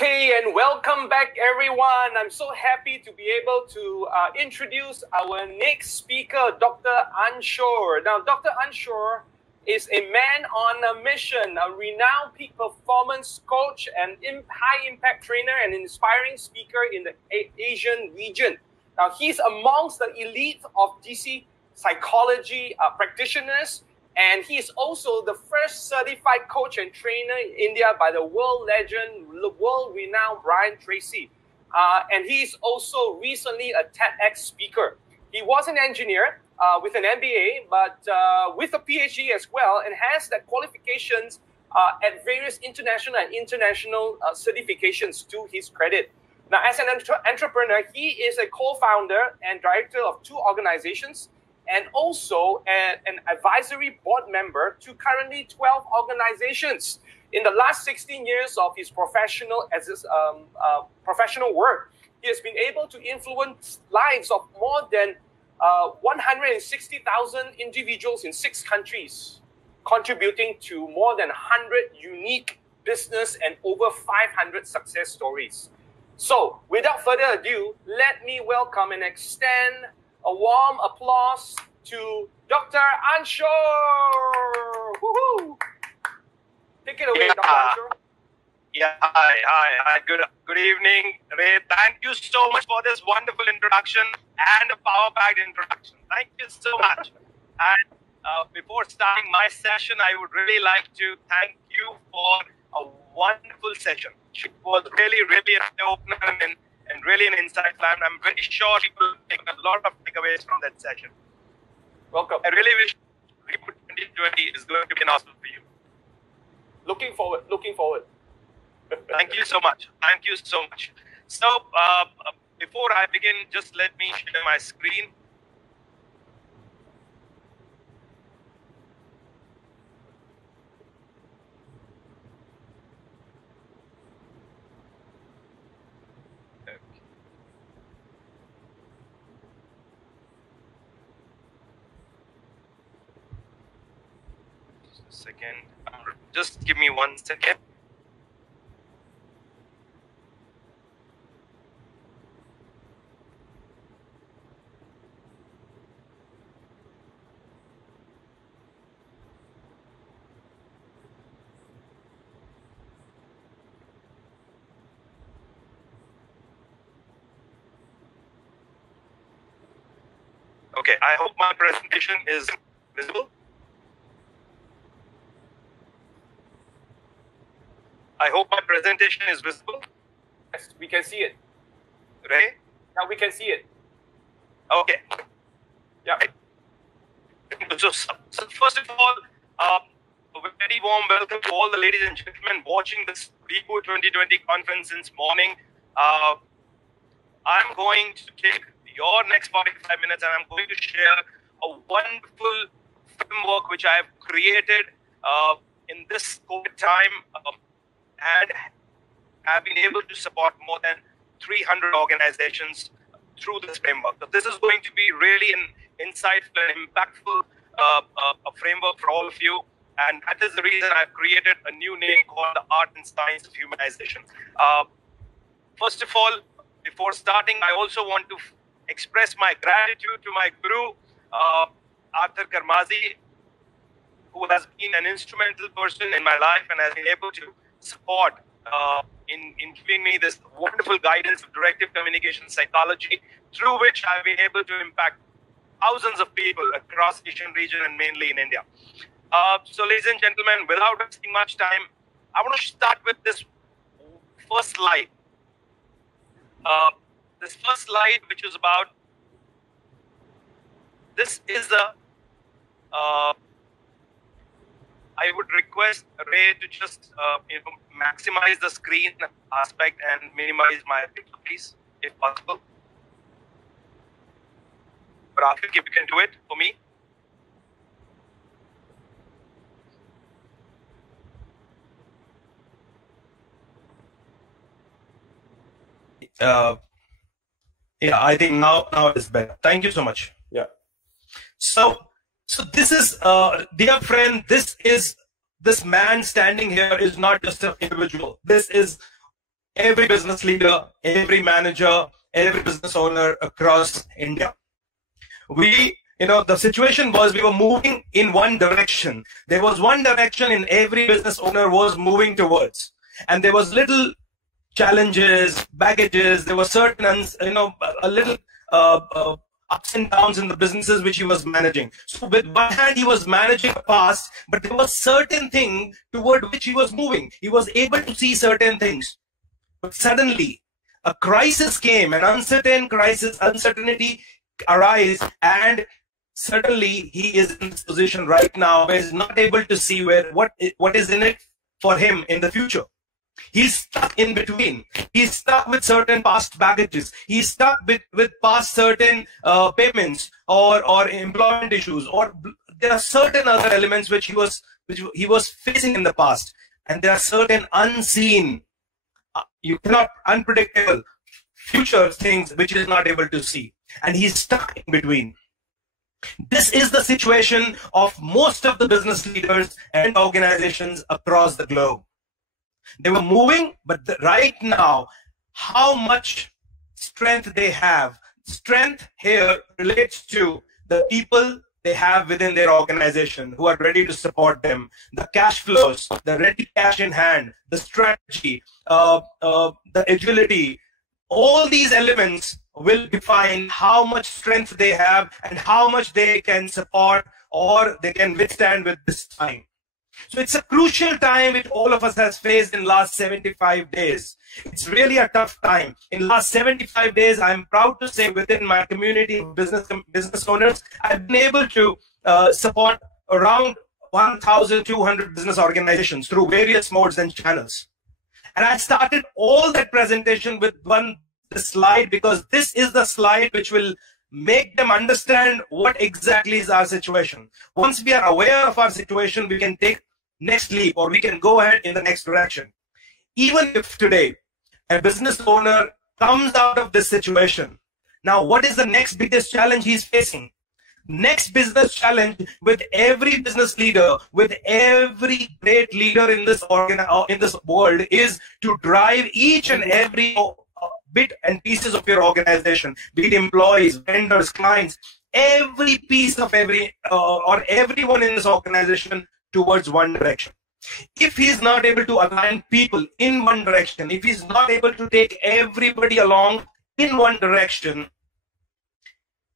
Okay, and welcome back everyone. I'm so happy to be able to introduce our next speaker, Dr. Anshul. Now, Dr. Anshul is a man on a mission, a renowned peak performance coach and high-impact trainer and inspiring speaker in the Asian region. Now, he's amongst the elite of DC psychology practitioners, and he is also the first certified coach and trainer in India by the world legend, world-renowned Brian Tracy. And he's also recently a TEDx speaker. He was an engineer with an MBA, but with a PhD as well, and has the qualifications at various international certifications to his credit. Now, as an entrepreneur, he is a co-founder and director of 2 organizations, and also an advisory board member to currently 12 organizations. In the last 16 years of his professional work, he has been able to influence lives of more than 160,000 individuals in 6 countries, contributing to more than 100 unique business and over 500 success stories. So, without further ado, let me welcome and extend a warm applause to Dr. Anshul. Woohoo! Take it away, Dr. Anshul. Yeah, hi. Good evening, Ray. Thank you so much for this wonderful introduction and a power-packed introduction. Thank you so much. And before starting my session, I would really like to thank you for a wonderful session. It was really an eye-opener and really an insightful. And I'm very sure people take a lot of takeaways from that session. Welcome. I really wish Reboot 2020 is going to be an awesome for you. Looking forward. Thank you so much. So, before I begin, just let me share my screen. Second, just give me 1 second. Okay, I hope my presentation is visible. I hope my presentation is visible. Yes, we can see it. Right? Now we can see it. Okay. Yeah. So first of all, a very warm welcome to all the ladies and gentlemen watching this Reboot 2020 conference since morning. I'm going to take your next 45 minutes and I'm going to share a wonderful framework which I have created in this COVID time. And have been able to support more than 300 organizations through this framework. So this is going to be really an insightful and impactful a framework for all of you. And that is the reason I've created a new name called the Art and Science of Humanization. First of all, before starting, I also want to express my gratitude to my guru, Arthur Karmazi, who has been an instrumental person in my life and has been able to support in giving me this wonderful guidance of directive communication psychology, through which I've been able to impact thousands of people across the Asian region and mainly in India. So ladies and gentlemen, without wasting much time, I want to start with this first slide. This first slide, which is about, this is the I would request Ray to just maximize the screen aspect and minimize my picture, please, if possible. Rafik, if you can do it for me. Yeah, I think now it's better. Thank you so much. Yeah. So this is, dear friend, this man standing here is not just an individual. This is every business leader, every manager, every business owner across India. The situation was we were moving in one direction. There was one direction in every business owner was moving towards. And there was little challenges, baggages, there were certain, a little ups and downs in the businesses which he was managing. So with one hand, he was managing the past, but there was certain thing toward which he was moving. He was able to see certain things. But suddenly, a crisis came, an uncertainty arise, and suddenly he is in this position right now where he's not able to see what is in it for him in the future. He's stuck in between. He's stuck with certain past baggages. He's stuck with past certain payments or employment issues, or there are certain other elements which he was facing in the past, and there are certain unseen, unpredictable future things which he is not able to see, and he's stuck in between. This is the situation of most of the business leaders and organizations across the globe. They were moving, but right now, how much strength they have. Strength here relates to the people they have within their organization who are ready to support them, the cash flows, the ready cash in hand, the strategy, the agility. All these elements will define how much strength they have and how much they can support or they can withstand with this time. So it's a crucial time which all of us has faced in last 75 days. It's really a tough time. In last 75 days, I'm proud to say within my community of business owners, I've been able to support around 1,200 business organizations through various modes and channels. And I started all that presentation with this slide because this is the slide which will make them understand what exactly is our situation. Once we are aware of our situation, we can take next leap, or we can go ahead in the next direction. Even if today a business owner comes out of this situation, now what is the next biggest challenge he's facing? Next business challenge with every business leader, with every great leader in this world is to drive each and every bit and pieces of your organization, be it employees, vendors, clients, every piece of or everyone in this organization towards one direction. If he's not able to align people in one direction, if he's not able to take everybody along in one direction,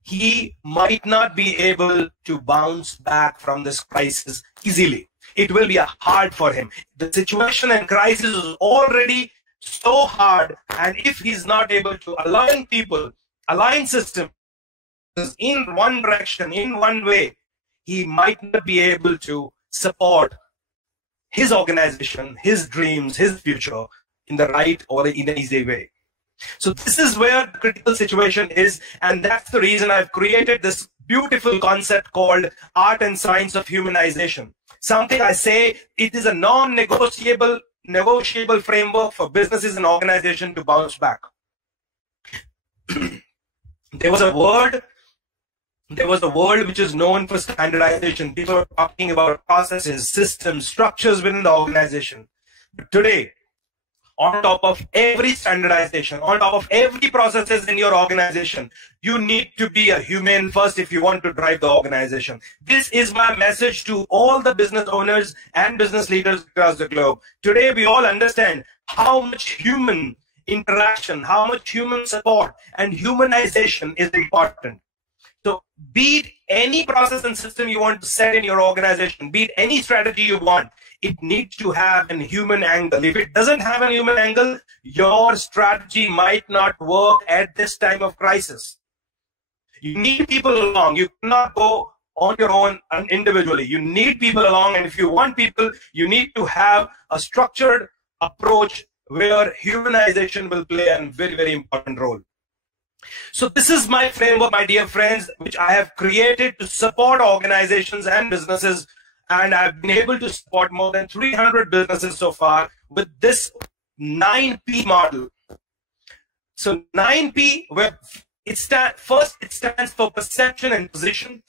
he might not be able to bounce back from this crisis easily. It will be hard for him. The situation and crisis is already so hard, and if he's not able to align people, align systems in one direction, in one way, he might not be able to support his organization, his dreams, his future in the right or in an easy way. So this is where the critical situation is, and that's the reason I've created this beautiful concept called Art and Science of Humanization. Something I say it is a non-negotiable framework for businesses and organizations to bounce back. There was a word which is known for standardization. People are talking about processes, systems, structures within the organization. But today, on top of every standardization, on top of every processes in your organization, you need to be a human first if you want to drive the organization. This is my message to all the business owners and business leaders across the globe. Today, we all understand how much human interaction, how much human support and humanization is important. So be it any process and system you want to set in your organization, be it any strategy you want, it needs to have a human angle. If it doesn't have a human angle, your strategy might not work at this time of crisis. You need people along. You cannot go on your own and individually. You need people along, and if you want people, you need to have a structured approach where humanization will play a very, very important role. So this is my framework, my dear friends, which I have created to support organizations and businesses, and I've been able to support more than 300 businesses so far with this 9P model. So 9P, where first it stands for perception and position,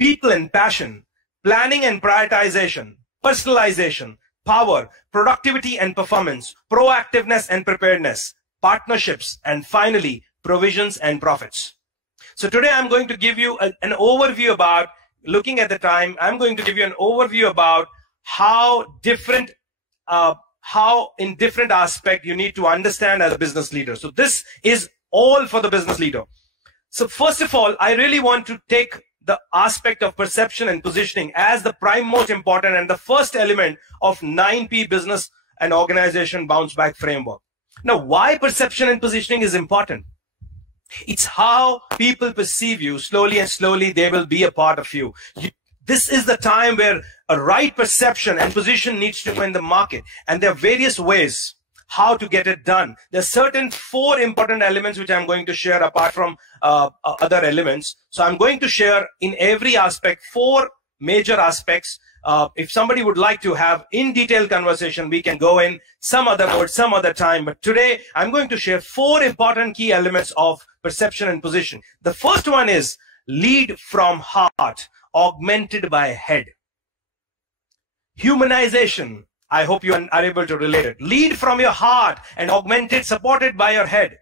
people and passion, planning and prioritization, personalization, power, productivity and performance, proactiveness and preparedness, partnerships, and finally, provisions and profits. So today I'm going to give you an overview about, looking at the time, I'm going to give you an overview about how in different aspects you need to understand as a business leader. So this is all for the business leader. So first of all, I really want to take the aspect of perception and positioning as the prime most important and the first element of 9P business and organization bounce back framework. Now, why perception and positioning is important? It's how people perceive you. Slowly and slowly, they will be a part of you. This is the time where a right perception and position needs to go in the market. And there are various ways how to get it done. There are certain 4 important elements which I'm going to share apart from other elements. So I'm going to share in every aspect 4 major aspects. If somebody would like to have in detail conversation, we can go in some other mode, some other time. But today I'm going to share 4 important key elements of perception and position. The first one is lead from heart, augmented by head. Humanization. I hope you are able to relate it. Lead from your heart and augmented, supported by your head.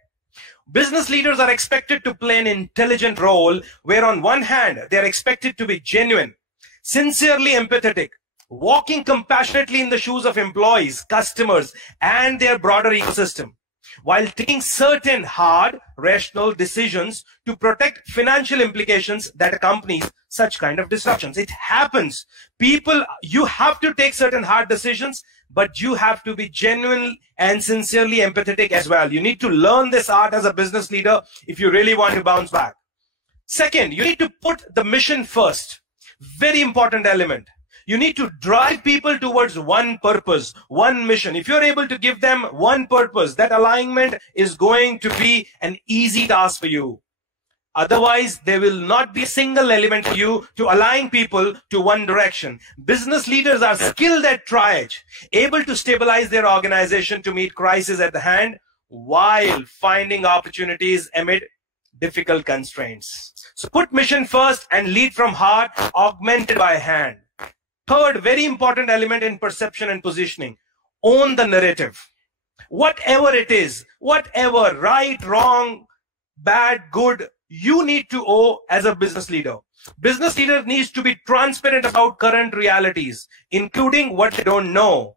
Business leaders are expected to play an intelligent role where on one hand, they are expected to be genuine, sincerely empathetic, walking compassionately in the shoes of employees, customers, and their broader ecosystem, while taking certain hard, rational decisions to protect financial implications that accompanies such kind of disruptions. It happens. People, you have to take certain hard decisions, but you have to be genuine and sincerely empathetic as well. You need to learn this art as a business leader if you really want to bounce back. Second, you need to put the mission first. Very important element. You need to drive people towards one purpose, one mission. If you're able to give them one purpose, that alignment is going to be an easy task for you. Otherwise, there will not be a single element for you to align people to one direction. Business leaders are skilled at triage, able to stabilize their organization to meet crisis at the hand while finding opportunities amid difficult constraints. So put mission first and lead from heart, augmented by hand. Third, very important element in perception and positioning, own the narrative. Whatever it is, whatever, right, wrong, bad, good, you need to own as a business leader. Business leader needs to be transparent about current realities, including what they don't know,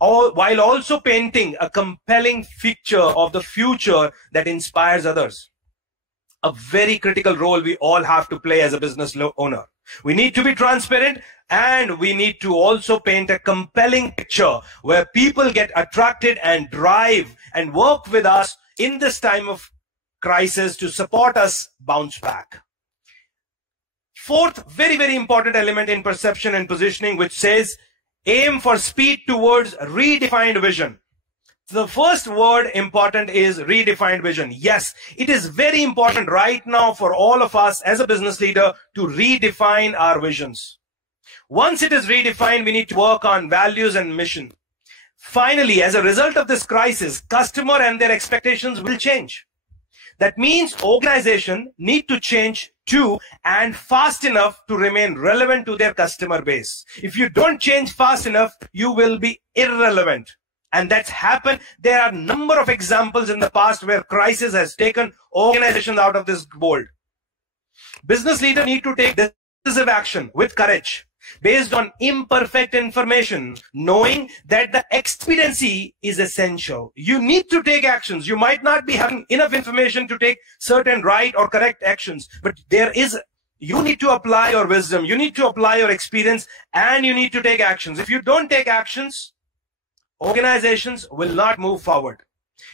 while also painting a compelling picture of the future that inspires others. A very critical role we all have to play as a business owner. We need to be transparent and we need to also paint a compelling picture where people get attracted and drive and work with us in this time of crisis to support us bounce back. Fourth, very, very important element in perception and positioning, which says aim for speed towards redefined vision. The first word important is redefined vision. Yes, it is very important right now for all of us as a business leader to redefine our visions. Once it is redefined, we need to work on values and mission. Finally, as a result of this crisis, customer and their expectations will change. That means organization need to change too, and fast enough to remain relevant to their customer base. If you don't change fast enough, you will be irrelevant. And that's happened. There are a number of examples in the past where crisis has taken organizations out of this mold. Business leaders need to take decisive action with courage, based on imperfect information, knowing that the expediency is essential. You need to take actions. You might not be having enough information to take certain right or correct actions, but you need to apply your wisdom, you need to apply your experience, and you need to take actions. If you don't take actions, organizations will not move forward.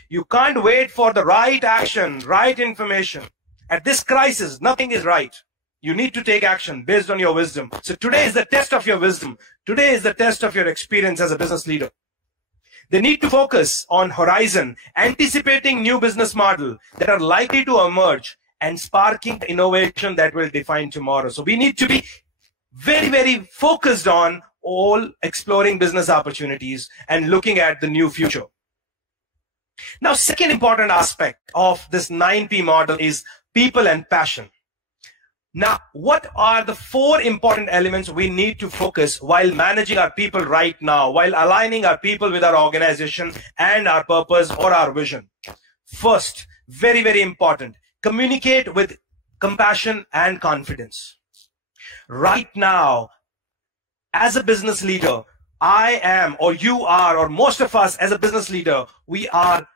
You can't wait for the right action, right information. At this crisis, nothing is right. You need to take action based on your wisdom. So today is the test of your wisdom. Today is the test of your experience as a business leader. They need to focus on horizon, anticipating new business models that are likely to emerge and sparking the innovation that will define tomorrow. So we need to be very, very focused on all exploring business opportunities and looking at the new future. Now, second important aspect of this 9P model is people and passion. Now, what are the 4 important elements we need to focus while managing our people right now, while aligning our people with our organization and our purpose or our vision? First, very, very important, communicate with compassion and confidence. Right now, as a business leader, I am, or you are, or most of us as a business leader, we are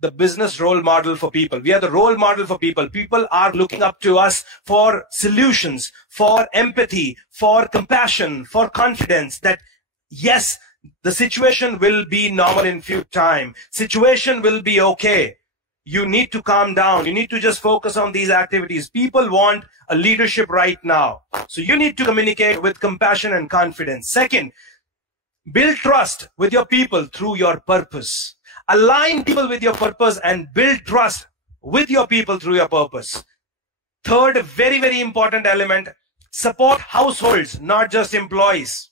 the business role model for people. We are the role model for people. People are looking up to us for solutions, for empathy, for compassion, for confidence that yes, the situation will be normal in few time. Situation will be okay. You need to calm down. You need to just focus on these activities. People want a leadership right now. So you need to communicate with compassion and confidence. Second, build trust with your people through your purpose. Align people with your purpose and build trust with your people through your purpose. Third, very, very important element, support households, not just employees.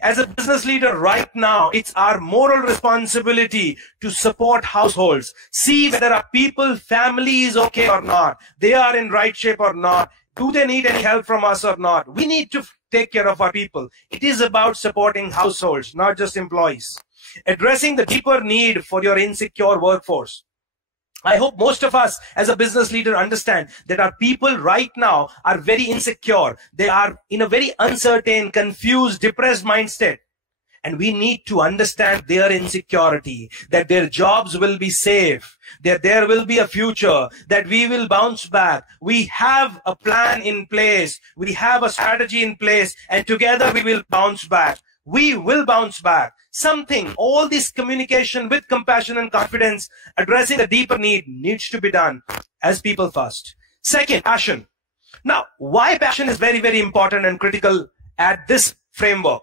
As a business leader right now, it's our moral responsibility to support households. See whether our people, family is okay or not. They are in right shape or not. Do they need any help from us or not? We need to take care of our people. It is about supporting households, not just employees. Addressing the deeper need for your insecure workforce. I hope most of us as a business leader understand that our people right now are very insecure. They are in a very uncertain, confused, depressed mindset. And we need to understand their insecurity, that their jobs will be safe, that there will be a future, that we will bounce back. We have a plan in place. We have a strategy in place, and together we will bounce back. We will bounce back. All this communication with compassion and confidence, addressing the deeper need needs to be done as people first. Second, passion. Now, why passion is very, very important and critical at this framework?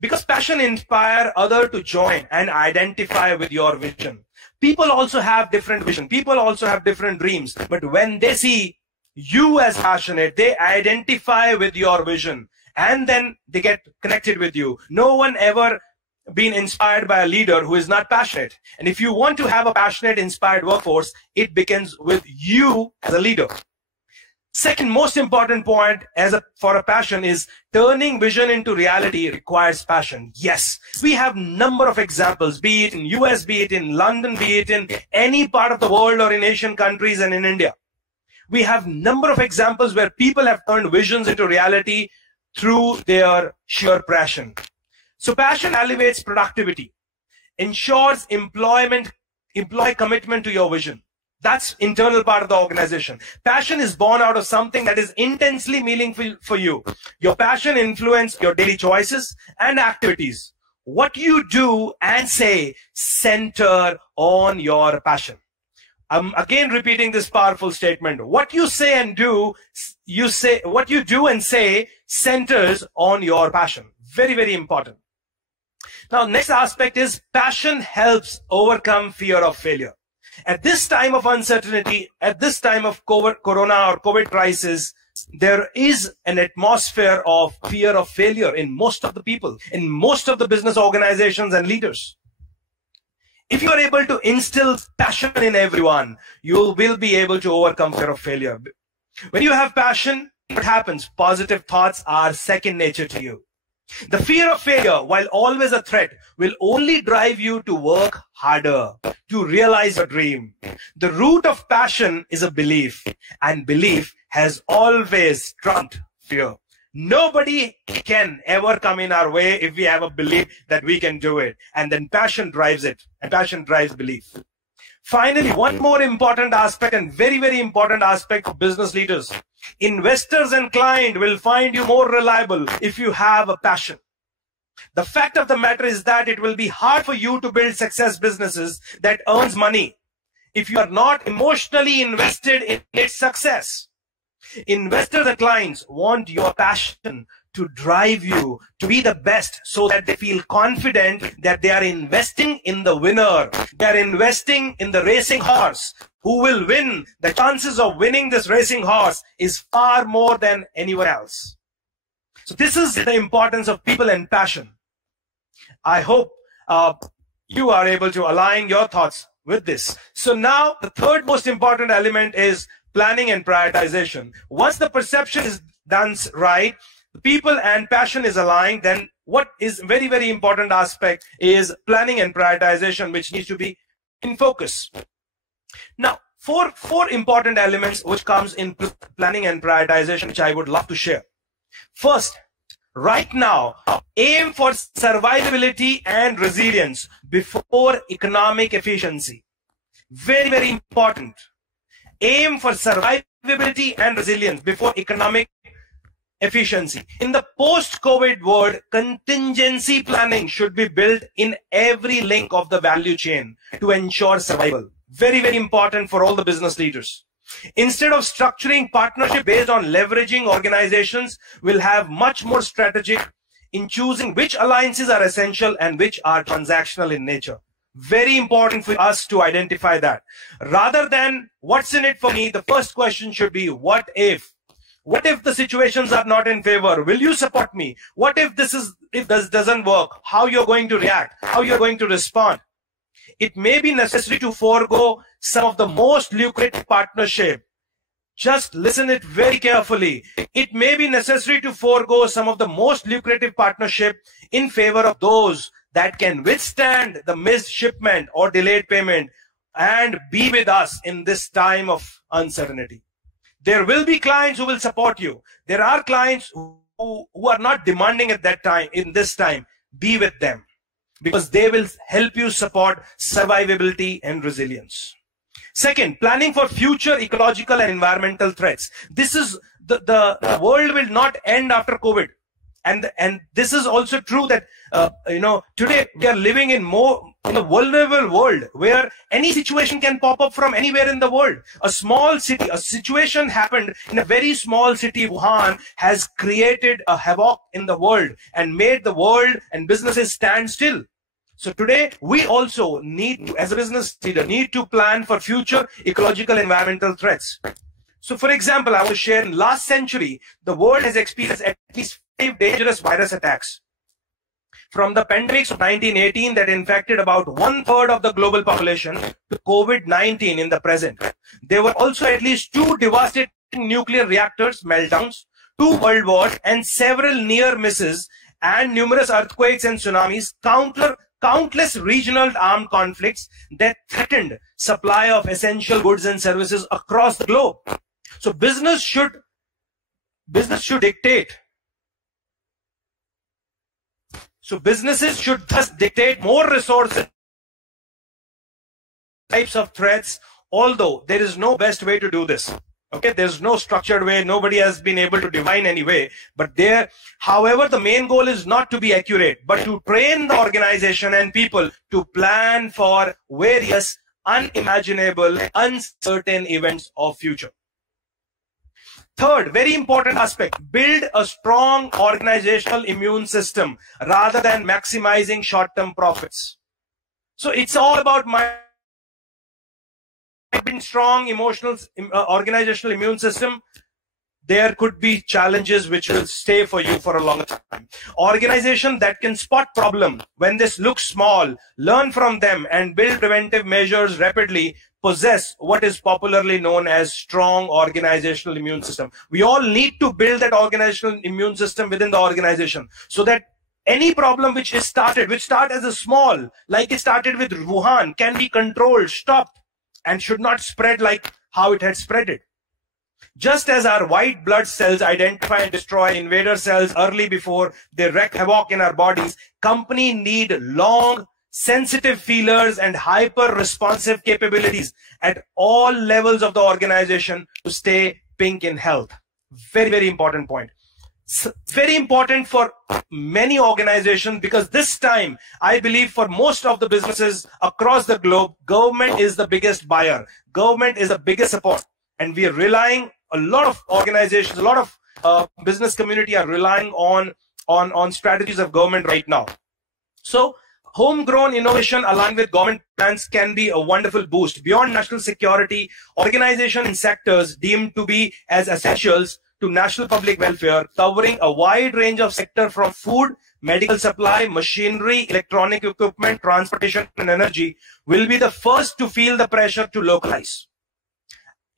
Because passion inspires others to join and identify with your vision. People also have different vision. People also have different dreams. But when they see you as passionate, they identify with your vision. And then they get connected with you. No one ever been inspired by a leader who is not passionate. And if you want to have a passionate, inspired workforce, it begins with you as a leader. Second most important point for a passion is turning vision into reality requires passion. Yes, we have number of examples, be it in US, be it in London, be it in any part of the world or in Asian countries and in India. We have number of examples where people have turned visions into reality through their sheer passion. So passion elevates productivity, ensures employee commitment to your vision. That's internal part of the organization. Passion is born out of something that is intensely meaningful for you. Your passion influences your daily choices and activities. What you do and say center on your passion. I'm again repeating this powerful statement. What you say and do, what you do and say centers on your passion. Very, very important. Now, next aspect is passion helps overcome fear of failure. At this time of uncertainty, at this time of corona or COVID crisis, there is an atmosphere of fear of failure in most of the people, in most of the business organizations and leaders. If you are able to instill passion in everyone, you will be able to overcome fear of failure. When you have passion, what happens? Positive thoughts are second nature to you. The fear of failure, while always a threat, will only drive you to work harder, to realize your dream. The root of passion is a belief, and belief has always trumped fear. Nobody can ever come in our way if we have a belief that we can do it. And then passion drives it, and passion drives belief. Finally, one more important aspect and very, very important aspect of business leaders. Investors and clients will find you more reliable if you have a passion. The fact of the matter is that it will be hard for you to build success businesses that earns money if you are not emotionally invested in its success. Investors and clients want your passion to drive you to be the best so that they feel confident that they are investing in the winner. They are investing in the racing horse who will win. The chances of winning this racing horse is far more than anyone else. So this is the importance of people and passion. I hope you are able to align your thoughts with this. So now the third most important element is planning and prioritization. Once the perception is done right, people and passion is aligned, then what is very, very important aspect is planning and prioritization, which needs to be in focus. Now, four important elements which comes in planning and prioritization, which I would love to share. First, right now, aim for survivability and resilience before economic efficiency. Very, very important. Aim for survivability and resilience before economic efficiency. In the post-COVID world, contingency planning should be built in every link of the value chain to ensure survival. Very, very important for all the business leaders. Instead of structuring partnership based on leveraging, organizations will have much more strategic in choosing which alliances are essential and which are transactional in nature. Very important for us to identify that. Rather than what's in it for me, the first question should be, what if? What if the situations are not in favor? Will you support me? What if this doesn't work? How you're going to react? How you're going to respond? It may be necessary to forego some of the most lucrative partnership. Just listen it very carefully. It may be necessary to forego some of the most lucrative partnership in favor of those that can withstand the missed shipment or delayed payment and be with us in this time of uncertainty. There will be clients who will support you. There are clients who are not demanding at that time. In this time, be with them because they will help you support survivability and resilience. Second, planning for future ecological and environmental threats. This is the world will not end after COVID. And this is also true that, today we are living in a vulnerable world where any situation can pop up from anywhere in the world. A small city, a situation happened in a very small city, Wuhan, has created a havoc in the world and made the world and businesses stand still. So today we also need to, as a business leader, need to plan for future ecological environmental threats. So for example, I will share in last century, the world has experienced at least 5 dangerous virus attacks. From the pandemics of 1918 that infected about 1/3 of the global population to COVID-19 in the present. There were also at least 2 devastating nuclear reactors meltdowns, 2 world wars, and several near misses, and numerous earthquakes and tsunamis, countless regional armed conflicts that threatened supply of essential goods and services across the globe. So business should dictate. So businesses should thus dictate more resources, types of threats, although there is no best way to do this. Okay, there's no structured way. Nobody has been able to define any way. But however, the main goal is not to be accurate, but to train the organization and people to plan for various unimaginable, uncertain events of future. Third, very important aspect, build a strong organizational immune system rather than maximizing short-term profits. So it's all about having strong emotional, organizational immune system. There could be challenges which will stay for you for a long time. Organization that can spot problem when this looks small, learn from them and build preventive measures rapidly, possess what is popularly known as strong organizational immune system. We all need to build that organizational immune system within the organization so that any problem which started as a small, like it started with Wuhan, can be controlled, stopped, and should not spread like how it had spread it. Just as our white blood cells identify and destroy invader cells early before they wreak havoc in our bodies, companies need long, sensitive feelers and hyper-responsive capabilities at all levels of the organization to stay pink in health. Very, very important point. Very important for many organizations because this time, I believe for most of the businesses across the globe, government is the biggest buyer. Government is the biggest support. And we are relying, a lot of organizations, a lot of business community are relying on strategies of government right now. So homegrown innovation aligned with government plans can be a wonderful boost. Beyond national security, organizations in sectors deemed to be as essentials to national public welfare, covering a wide range of sectors from food, medical supply, machinery, electronic equipment, transportation, and energy, will be the first to feel the pressure to localize.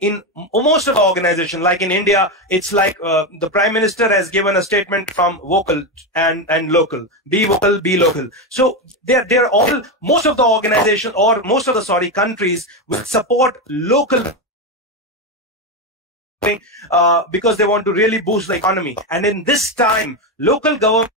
in most of the organization, like in India, it's like the Prime Minister has given a statement from vocal and local. Be vocal, be local. So they're all, most of the organization or most of the countries will support local because they want to really boost the economy. And in this time, local government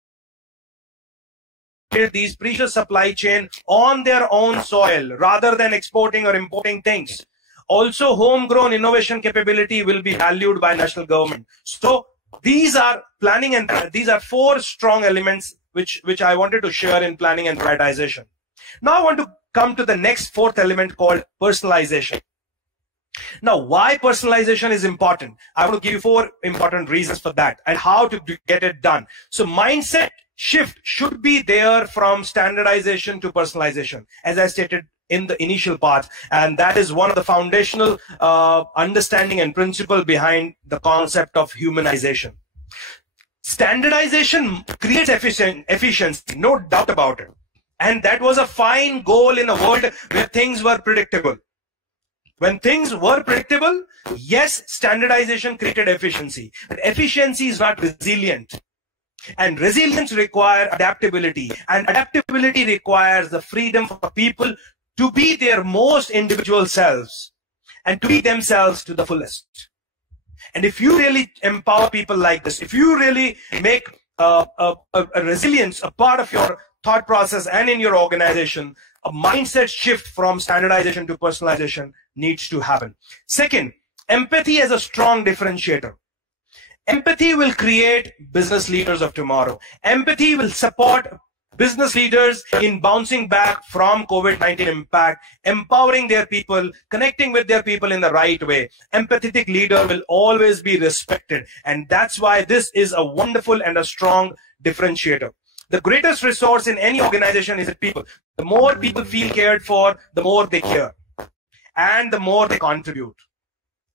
these precious supply chain on their own soil rather than exporting or importing things. Also, homegrown innovation capability will be valued by national government. So these are planning, and these are 4 strong elements which I wanted to share in planning and prioritization. Now I want to come to the next 4th element called personalization. Now, why personalization is important? I want to give you 4 important reasons for that and how to get it done. So mindset shift should be there from standardization to personalization, as I stated in the initial part, and that is one of the foundational understanding and principle behind the concept of humanization. Standardization creates efficiency, no doubt about it, and that was a fine goal in a world where things were predictable. When things were predictable, yes, standardization created efficiency, but efficiency is not resilient. And resilience requires adaptability, and adaptability requires the freedom for people to be their most individual selves and to be themselves to the fullest. And if you really empower people like this, if you really make a resilience a part of your thought process and in your organization, a mindset shift from standardization to personalization needs to happen. Second, empathy as a strong differentiator. Empathy will create business leaders of tomorrow. Empathy will support business leaders in bouncing back from COVID-19 impact, empowering their people, connecting with their people in the right way. Empathetic leader will always be respected. And that's why this is a wonderful and a strong differentiator. The greatest resource in any organization is the people. The more people feel cared for, the more they care and the more they contribute.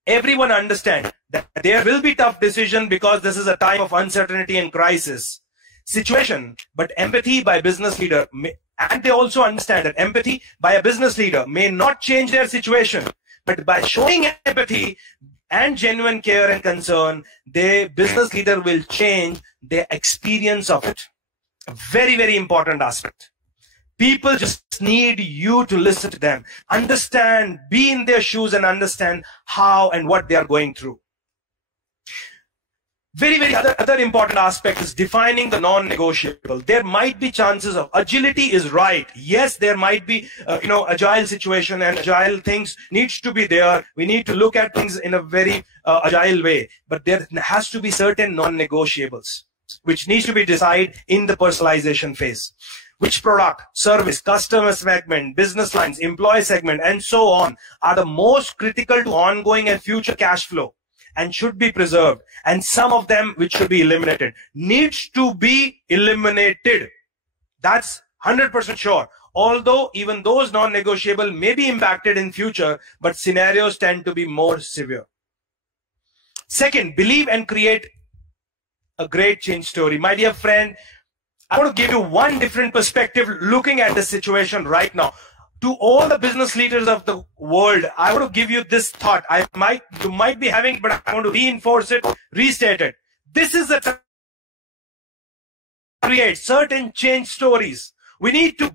Everyone understands that there will be tough decisions because this is a time of uncertainty and crisis situation, but empathy by business leader and they also understand that empathy by a business leader may not change their situation, but by showing empathy and genuine care and concern, the business leader will change their experience of it. A very, very important aspect. People just need you to listen to them, understand, be in their shoes and understand how and what they are going through. Very, very other important aspect is defining the non-negotiable. There might be chances of agility is right. Yes, there might be, agile situation and agile things needs to be there. We need to look at things in a very agile way, but there has to be certain non-negotiables, which needs to be decided in the personalization phase. Which product, service, customer segment, business lines, employee segment, and so on are the most critical to ongoing and future cash flow and should be preserved. And some of them which should be eliminated, needs to be eliminated. That's 100% sure. Although even those non-negotiable may be impacted in future, but scenarios tend to be more severe. Second, believe and create a great change story. My dear friend, I want to give you one different perspective looking at the situation right now. To all the business leaders of the world, I want to give you this thought. You might be having, but I want to reinforce it, restate it. This is the time to create certain change stories. We need to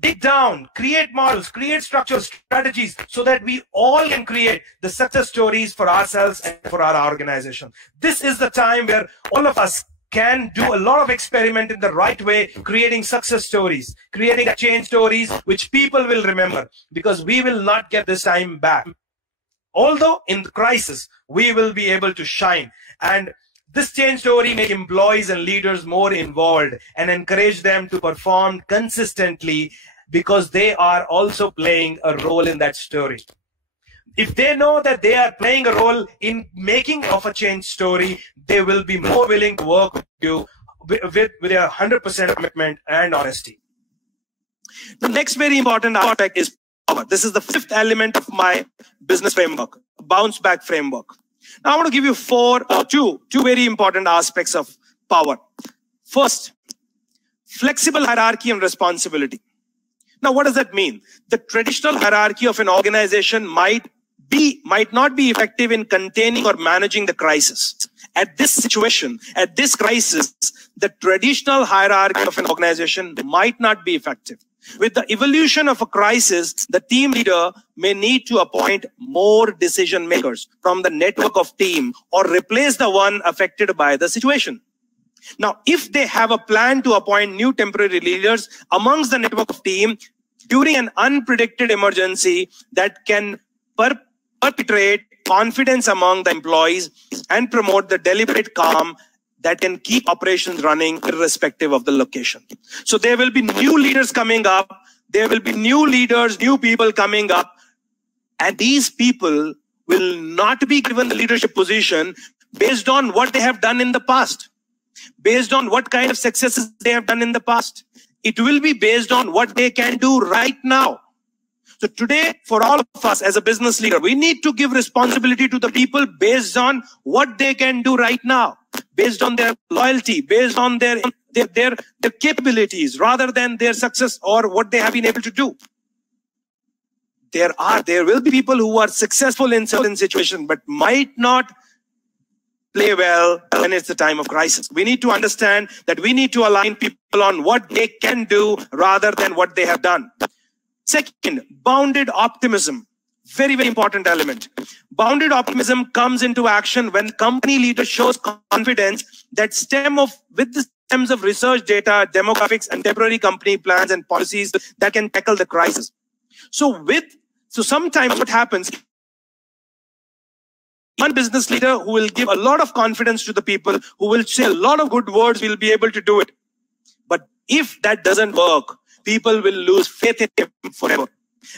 dig down, create models, create structures, strategies, so that we all can create the success stories for ourselves and for our organization. This is the time where all of us can do a lot of experiment in the right way, creating success stories, creating change stories which people will remember, because we will not get this time back. Although in the crisis, we will be able to shine. And this change story make employees and leaders more involved and encourage them to perform consistently, because they are also playing a role in that story. If they know that they are playing a role in making of a change story, they will be more willing to work with you with a 100% commitment and honesty. The next very important aspect is power. This is the 5th element of my business framework, bounce back framework. Now I want to give you two very important aspects of power. First, flexible hierarchy and responsibility. Now, what does that mean? The traditional hierarchy of an organization might might not be effective in containing or managing the crisis. At this situation, at this crisis, the traditional hierarchy of an organization might not be effective. With the evolution of a crisis, the team leader may need to appoint more decision makers from the network of team or replace the one affected by the situation. Now, if they have a plan to appoint new temporary leaders amongst the network of team during an unpredicted emergency that can perpetuate confidence among the employees and promote the deliberate calm that can keep operations running irrespective of the location. So there will be new leaders coming up. There will be new leaders, new people coming up. And these people will not be given the leadership position based on what they have done in the past, based on what kind of successes they have done in the past. It will be based on what they can do right now. So today, for all of us as a business leader, we need to give responsibility to the people based on what they can do right now, based on their loyalty, based on their capabilities, rather than their success or what they have been able to do. There will be people who are successful in certain situations, but might not play well when it's the time of crisis. We need to understand that we need to align people on what they can do rather than what they have done. Second, bounded optimism. Very, very important element. Bounded optimism comes into action when company leader shows confidence that with the stems of research data, demographics, and temporary company plans and policies that can tackle the crisis. So sometimes what happens, one business leader who will give a lot of confidence to the people, who will say a lot of good words, will be able to do it. But if that doesn't work, people will lose faith in him forever.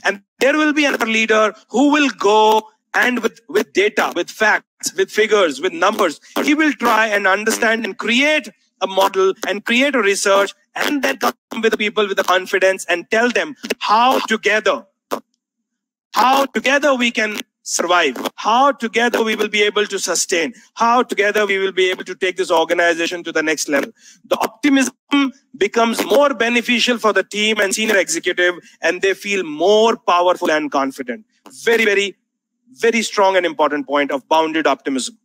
And there will be another leader who will go and with data, with facts, with figures, with numbers, he will try and understand and create a model and create a research, and then come with the people with the confidence and tell them how together we can survive, how together we will be able to sustain, how together we will be able to take this organization to the next level. The optimism becomes more beneficial for the team and senior executive, and they feel more powerful and confident. Very, very, very strong and important point of bounded optimism.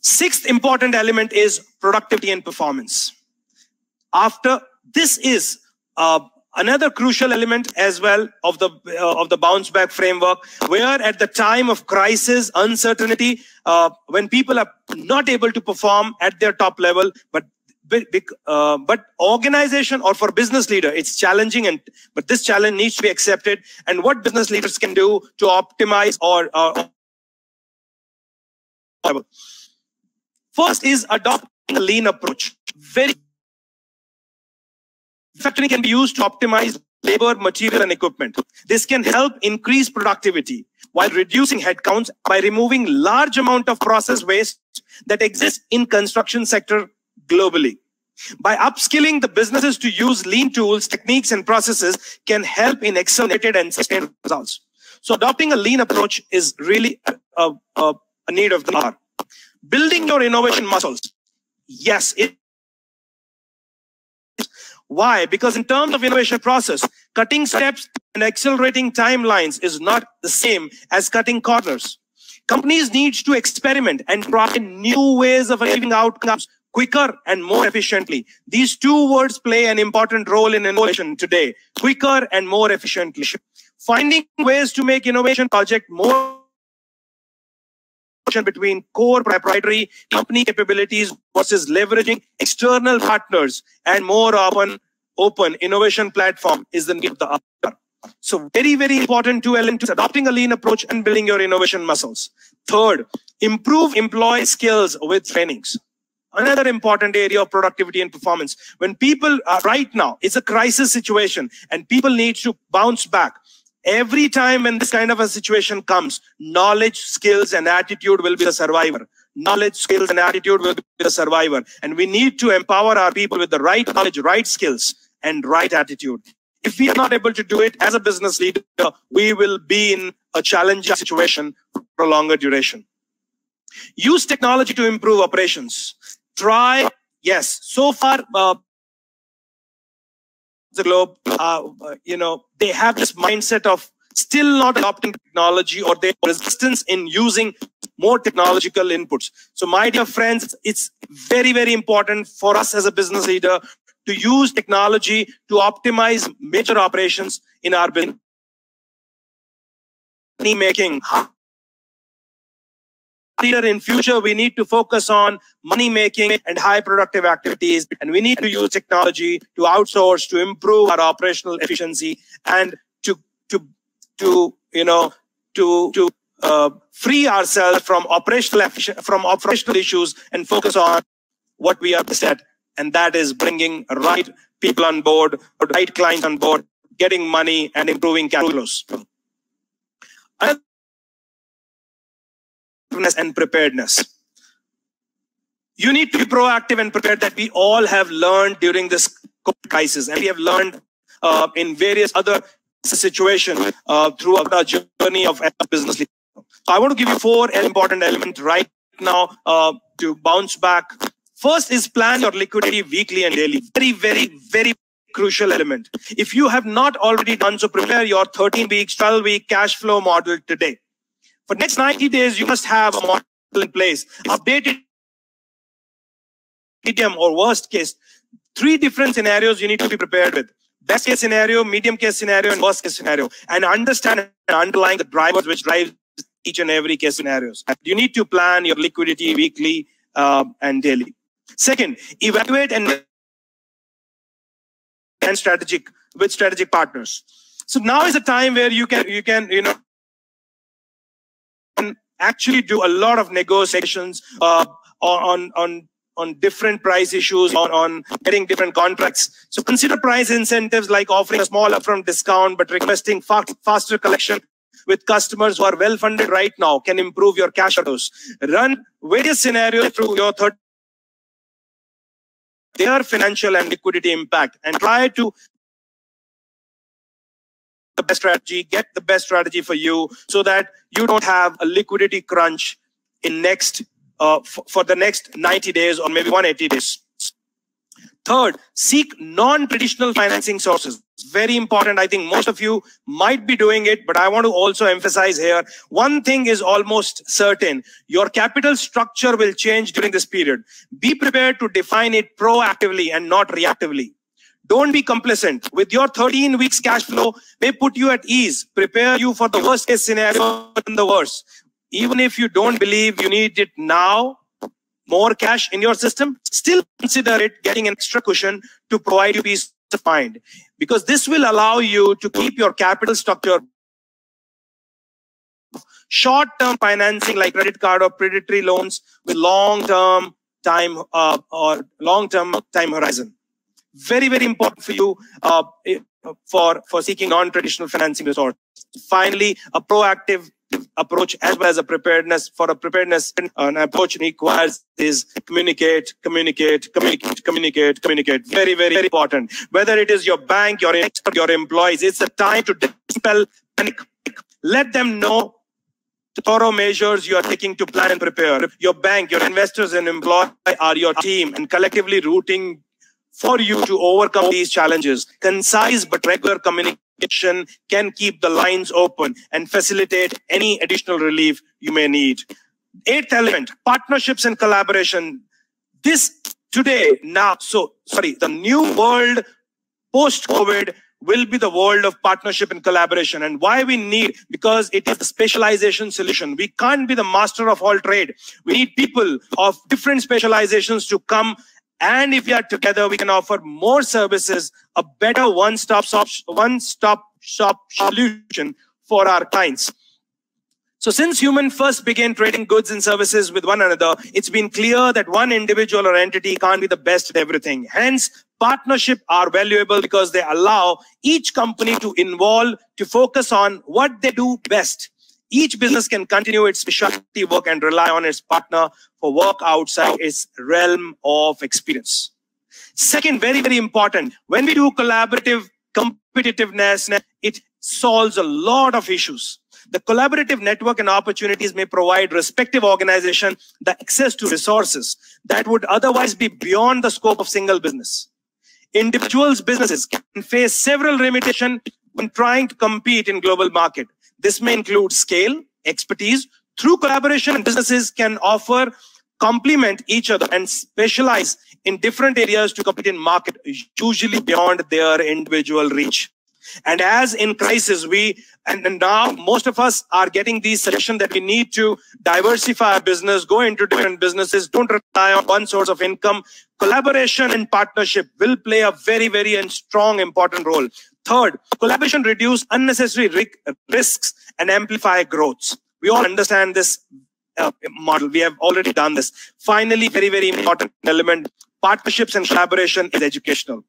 Sixth important element is productivity and performance. After this is another crucial element as well of the bounce back framework, where at the time of crisis, uncertainty, when people are not able to perform at their top level, but organization or for business leader, it's challenging, but this challenge needs to be accepted. And what business leaders can do to optimize first is adopting a lean approach. Very Factoring can be used to optimize labor, material, and equipment. This can help increase productivity while reducing headcounts by removing large amount of process waste that exists in construction sector globally. By upskilling the businesses to use lean tools, techniques, and processes can help in accelerated and sustained results. So adopting a lean approach is really a need of the hour. Building your innovation muscles. Yes, why? Because in terms of innovation process, cutting steps and accelerating timelines is not the same as cutting corners. Companies need to experiment and try new ways of achieving outcomes quicker and more efficiently. These two words play an important role in innovation today: quicker and more efficiently. Finding ways to make innovation project more between core proprietary company capabilities versus leveraging external partners and more open innovation platform is the need of the hour. So very, very important two elements: adopting a lean approach and building your innovation muscles. Third, improve employee skills with trainings. Another important area of productivity and performance. When people right now, it's a crisis situation and people need to bounce back. Every time when this kind of a situation comes, knowledge, skills, and attitude will be the survivor. Knowledge, skills, and attitude will be the survivor. And we need to empower our people with the right knowledge, right skills, and right attitude. If we are not able to do it as a business leader, we will be in a challenging situation for a longer duration. Use technology to improve operations. Try, yes, so far, the globe, they have this mindset of still not adopting technology, or their resistance in using more technological inputs. So my dear friends, it's very, very important for us as a business leader to use technology to optimize major operations in our business. Money making. In future, we need to focus on money making and high productive activities, and we need to use technology to outsource, to improve our operational efficiency, and to free ourselves from operational issues and focus on what we are best at, and that is bringing right people on board, right clients on board, getting money, and improving cash flows. And preparedness. You need to be proactive and prepared, that we all have learned during this crisis, and we have learned in various other situations throughout our journey of business leadership. So I want to give you 4 important elements right now to bounce back. First is plan your liquidity weekly and daily. Very, very, very crucial element. If you have not already done so, prepare your 13 weeks, 12-week cash flow model today. For next 90 days, you must have a model in place. Updated, medium, or worst case. 3 different scenarios you need to be prepared with. Best case scenario, medium case scenario, and worst case scenario. And understand and underline the drivers which drive each and every case scenarios. You need to plan your liquidity weekly and daily. Second, evaluate and strategic partners. So now is a time where you can actually do a lot of negotiations on different price issues, on getting different contracts. So consider price incentives like offering a small upfront discount, but requesting faster collection with customers who are well funded right now can improve your cash flows. Run various scenarios through your their financial and liquidity impact, and try to the best strategy, get the best strategy for you, so that you don't have a liquidity crunch in for the next 90 days or maybe 180 days. Third, seek non-traditional financing sources. Very important. I think most of you might be doing it, but I want to also emphasize here, one thing is almost certain. Your capital structure will change during this period. Be prepared to define it proactively and not reactively. Don't be complacent. With your 13 weeks cash flow may put you at ease, prepare you for the worst case scenario and the worst. Even if you don't believe you need it now, more cash in your system, still consider it getting an extra cushion to provide you peace of mind. Because this will allow you to keep your capital structure. Short-term financing like credit card or predatory loans with long-term time horizon. Very, very important for you for seeking non-traditional financing resources. Finally, a proactive approach as well as a preparedness. For a preparedness, an approach requires is communicate. Very, very, very important. Whether it is your bank, your employees, it's a time to dispel panic. Let them know the thorough measures you are taking to plan and prepare. Your bank, your investors and employees are your team and collectively rooting for you to overcome these challenges. Concise but regular communication can keep the lines open and facilitate any additional relief you may need. 8th element, partnerships and collaboration. The new world post-COVID will be the world of partnership and collaboration. And why we need, because it is a specialization solution. We can't be the master of all trade. We need people of different specializations to come. And if we are together, we can offer more services, a better one-stop shop solution for our clients. So since humans first began trading goods and services with one another, it's been clear that one individual or entity can't be the best at everything. Hence, partnerships are valuable because they allow each company to involve, to focus on what they do best. Each business can continue its specialty work and rely on its partner for work outside its realm of experience. Second, very, very important, when we do collaborative competitiveness, it solves a lot of issues. The collaborative network and opportunities may provide respective organizations the access to resources that would otherwise be beyond the scope of single business. Individuals' businesses can face several limitations when trying to compete in global market. This may include scale, expertise. Through collaboration, businesses can offer, complement each other and specialize in different areas to compete in market, usually beyond their individual reach. And as in crisis, and now most of us are getting these suggestions that we need to diversify our business, go into different businesses, don't rely on one source of income. Collaboration and partnership will play a very, very and strong important role. Third, collaboration reduce unnecessary risks and amplify growth. We all understand this model. We have already done this. Finally, very, very important element, partnerships and collaboration is educational.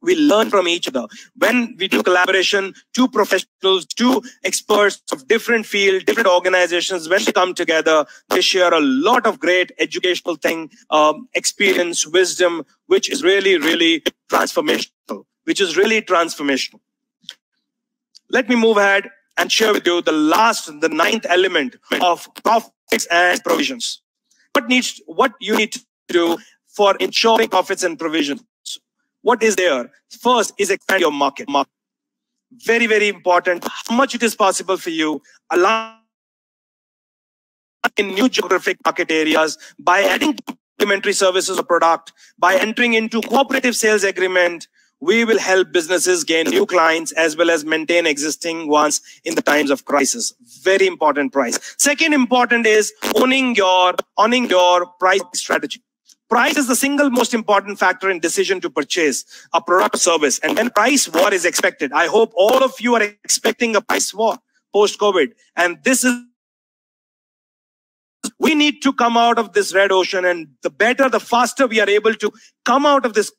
We learn from each other. When we do collaboration, two professionals, two experts of different fields, different organizations, when they come together, they share a lot of great educational experience, wisdom, which is really, really transformational. Let me move ahead and share with you the ninth element of profits and provisions. What you need to do for ensuring profits and provisions. What is there? First is expand your market. Very, very important. How much it is possible for you, allow in new geographic market areas by adding complementary services or product, by entering into cooperative sales agreement. We will help businesses gain new clients as well as maintain existing ones in the times of crisis. Very important price. Second important is owning your price strategy. Price is the single most important factor in decision to purchase a product or service. And when price war is expected, I hope all of you are expecting a price war post-COVID. And we need to come out of this red ocean, and the faster we are able to come out of this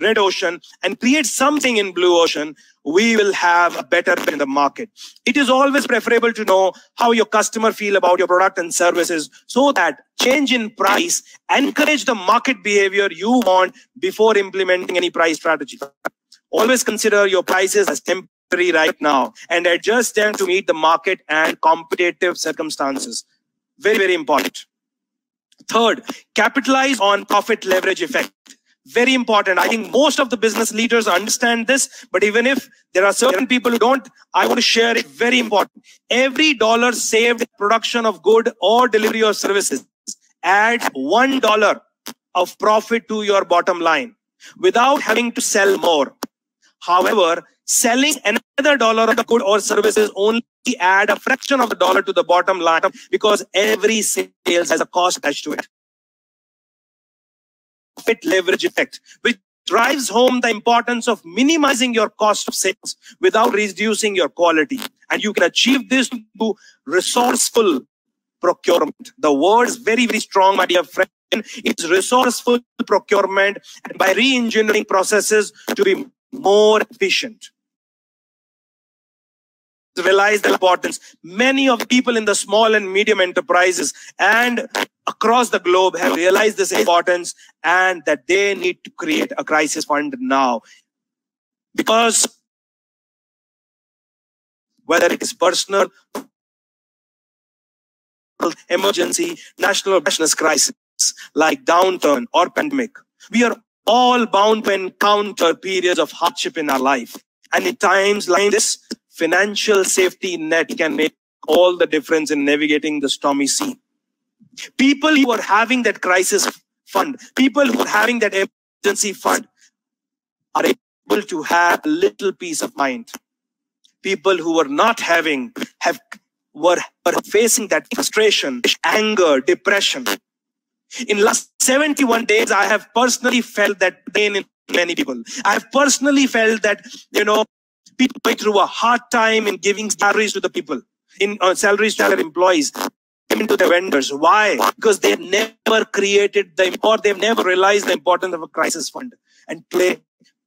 red ocean and create something in blue ocean, we will have a better in the market. It is always preferable to know how your customer feel about your product and services, so that change in price encourage the market behavior you want before implementing any price strategy. Always consider your prices as temporary right now and adjust them to meet the market and competitive circumstances. Very, very important. Third, capitalize on profit leverage effect. Very important. I think most of the business leaders understand this, but even if there are certain people who don't, I want to share it. Very important. Every dollar saved in production of good or delivery of services adds $1 of profit to your bottom line without having to sell more. However, selling another dollar of the good or services only add a fraction of the dollar to the bottom line, because every sales has a cost attached to it. Profit leverage effect, which drives home the importance of minimizing your cost of sales without reducing your quality. And you can achieve this through resourceful procurement. The word is very, very strong, my dear friend. It's resourceful procurement, and by re-engineering processes to be more efficient. Realize the importance. Many of the people in the small and medium enterprises and across the globe have realized this importance, and that they need to create a crisis fund now. Because whether it is personal, emergency, national or business crisis like downturn or pandemic, we are all bound to encounter periods of hardship in our life. And in times like this, financial safety net can make all the difference in navigating the stormy sea. People who are having that crisis fund, people who are having that emergency fund are able to have a little peace of mind. People who were not having, were facing that frustration, anger, depression. In last 71 days, I have personally felt that pain in many people. I have personally felt that, people going through a hard time in giving salaries to the people, salaries to their employees, to the vendors. Why? Because they've never created they've never realized the importance of a crisis fund. And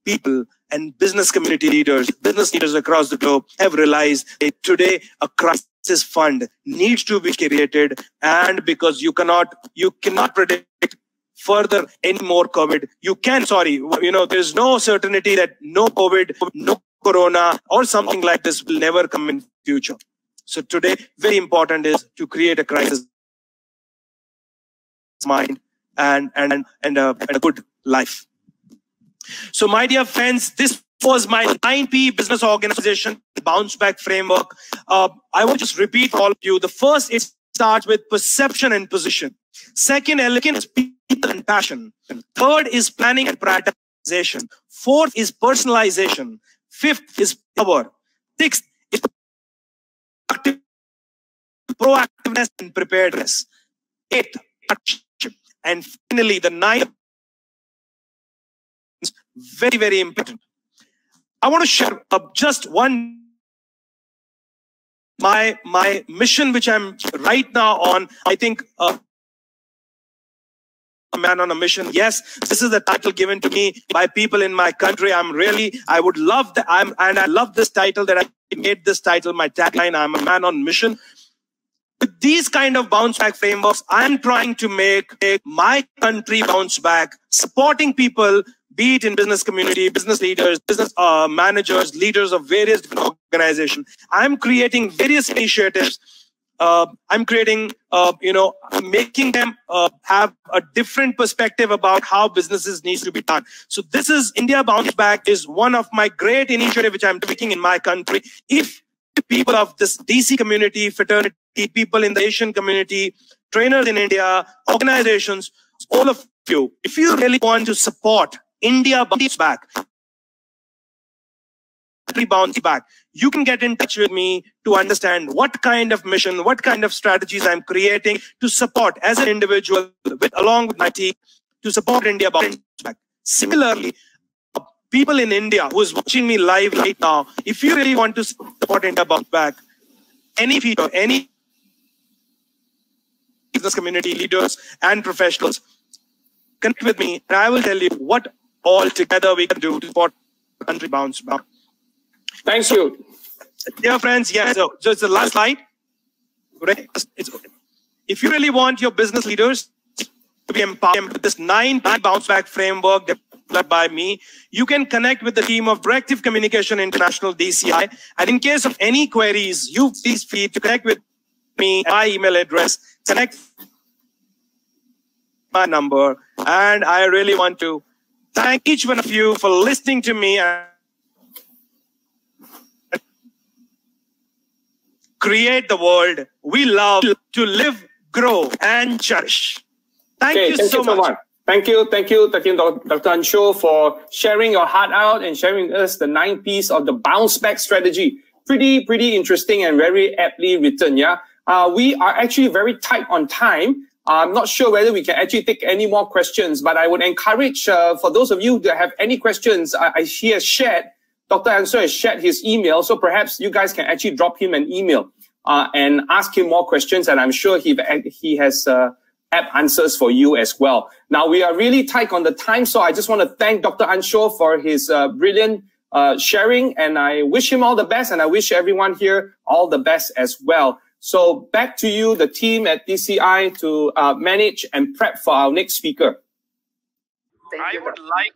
people and business community leaders, business leaders across the globe have realized that today a crisis fund needs to be created. And because you cannot predict further any more COVID. There's no certainty that no COVID, no Corona or something like this will never come in future. So today, very important is to create a crisis mind and a good life. So my dear friends, this was my 9P business organization bounce back framework. I will just repeat all of you. The first, it starts with perception and position. Second element is people and passion. Third is planning and prioritization. Fourth is personalization. Fifth is power. Sixth is proactiveness and preparedness. Eighth, partnership. And finally, the ninth is very, very important. I want to share just one, my mission, which I'm right now on. I think a man on a mission. Yes, this is the title given to me by people in my country. I would love that. And I love this title, that I made this title my tagline. I'm a man on mission. With these kind of bounce back frameworks, I'm trying to make my country bounce back, supporting people, be it in business community, business leaders, business managers, leaders of various different organizations. I'm creating various initiatives. I'm creating, making them have a different perspective about how businesses needs to be done. So this is India Bounce Back is one of my great initiatives which I'm taking in my country. If people of this DC community, fraternity, people in the Asian community, trainers in India, organizations, all of you, if you really want to support India Bounce Back, you can get in touch with me to understand what kind of mission, what kind of strategies I'm creating to support as an individual, along with my team, to support India Bounce Back. Similarly, people in India who is watching me live right now, if you really want to support India Bounce Back, any people, any business community leaders and professionals, connect with me and I will tell you what all together we can do to support the country bounce back. Thank you. Dear friends, yeah, so just the last slide. If you really want your business leaders to be empowered with this 9P bounce back framework developed by me, you can connect with the team of Directive Communication International, DCI. And in case of any queries, you please feel to connect with me at my email address, connect my number. And I really want to thank each one of you for listening to me and create the world we love to live, grow, and cherish. Thank you so much. Thank you, Dr. Anshul, for sharing your heart out and sharing with us the 9 P's of the bounce back strategy. Pretty interesting and very aptly written. Yeah, we are actually very tight on time. I'm not sure whether we can actually take any more questions, but I would encourage for those of you that have any questions. He has shared, Dr. Anshul has shared his email, so perhaps you guys can actually drop him an email and ask him more questions, and I'm sure he has apt answers for you as well. Now, we are really tight on the time, so I just want to thank Dr. Anshul for his brilliant sharing, and I wish him all the best, and I wish everyone here all the best as well. So back to you, the team at DCI, to manage and prep for our next speaker. I would like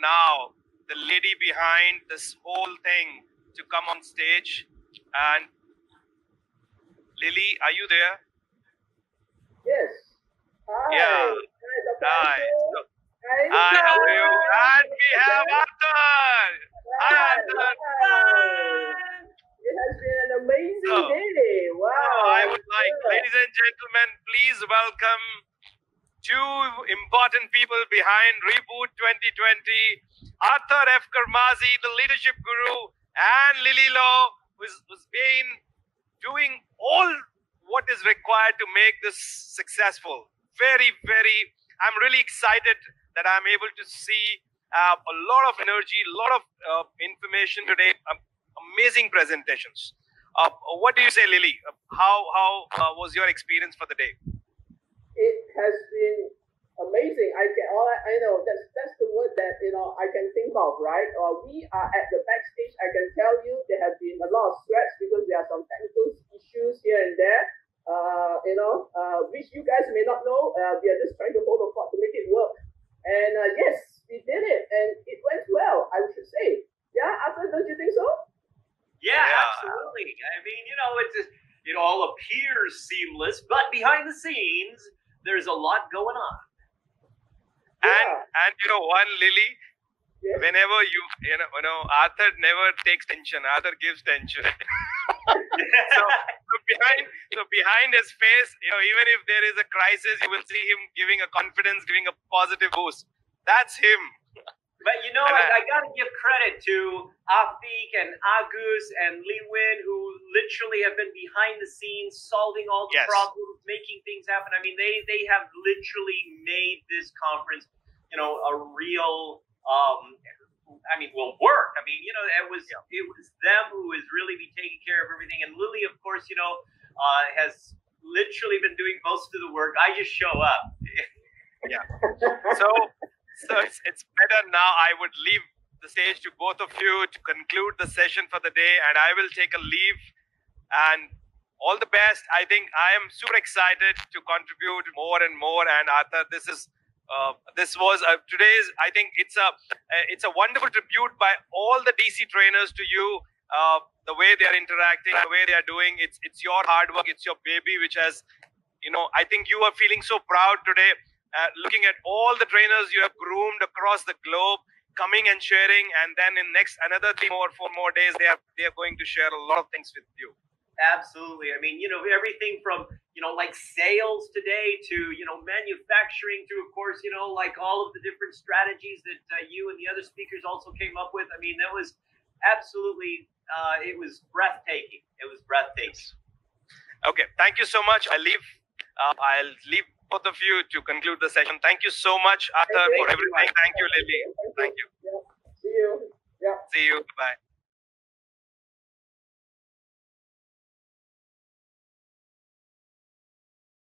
now the lady behind this whole thing to come on stage. And Lily, are you there? Yes. Hi. Yeah. Hi. Hi, how are you? And we have Arthur. Hi, Arthur. It has been an amazing day. Wow. I would like, ladies and gentlemen, please welcome two important people behind Reboot 2020, Arthur F. Karmazi, the leadership guru, and Lily Law, who's been doing all what is required to make this successful. I'm really excited that I'm able to see a lot of energy, a lot of information today, amazing presentations. What do you say, Lily? How was your experience for the day? It has been amazing. I know that's the word that I can think of, right? We are at the backstage. I can tell you there have been a lot of sweats because there are some technical issues here and there. Which you guys may not know. We are just trying to hold the fort to make it work. And yes, we did it, and it went well, I should say. Yeah, Arthur, don't you think so? Yeah, absolutely. I mean, it all appears seamless, but behind the scenes, there's a lot going on. And Lily, Yes. Whenever you know, Arthur never takes tension. Arthur gives tension. so behind his face, even if there is a crisis, you will see him giving a confidence, giving a positive boost. That's him. But I got to give credit to Afik and Agus and Lee Win, who literally have been behind the scenes, solving all the problems, making things happen. I mean, they have literally made this conference, a real, will work. I mean, it was them who has really been taking care of everything. And Lily, of course, has literally been doing most of the work. I just show up. Yeah. So it's better now. I would leave the stage to both of you to conclude the session for the day, and I will take a leave. And all the best. I think I am super excited to contribute more and more. And Arthur, this was today's. I think it's a wonderful tribute by all the DC trainers to you. The way they are interacting, the way they are doing. It's your hard work. It's your baby, which has, I think you are feeling so proud today. Looking at all the trainers you have groomed across the globe, coming and sharing, and then in another 4 more days, they are going to share a lot of things with you. Absolutely. I mean, everything from, like sales today to, manufacturing to, of course, like all of the different strategies that you and the other speakers also came up with. I mean, that was absolutely, it was breathtaking. It was breathtaking. Okay. Thank you so much. I'll leave both of you to conclude the session. Thank you so much, Arthur, for everything. Thank you, Lily. Thank you. Yeah. See you. Yeah. See you. Bye.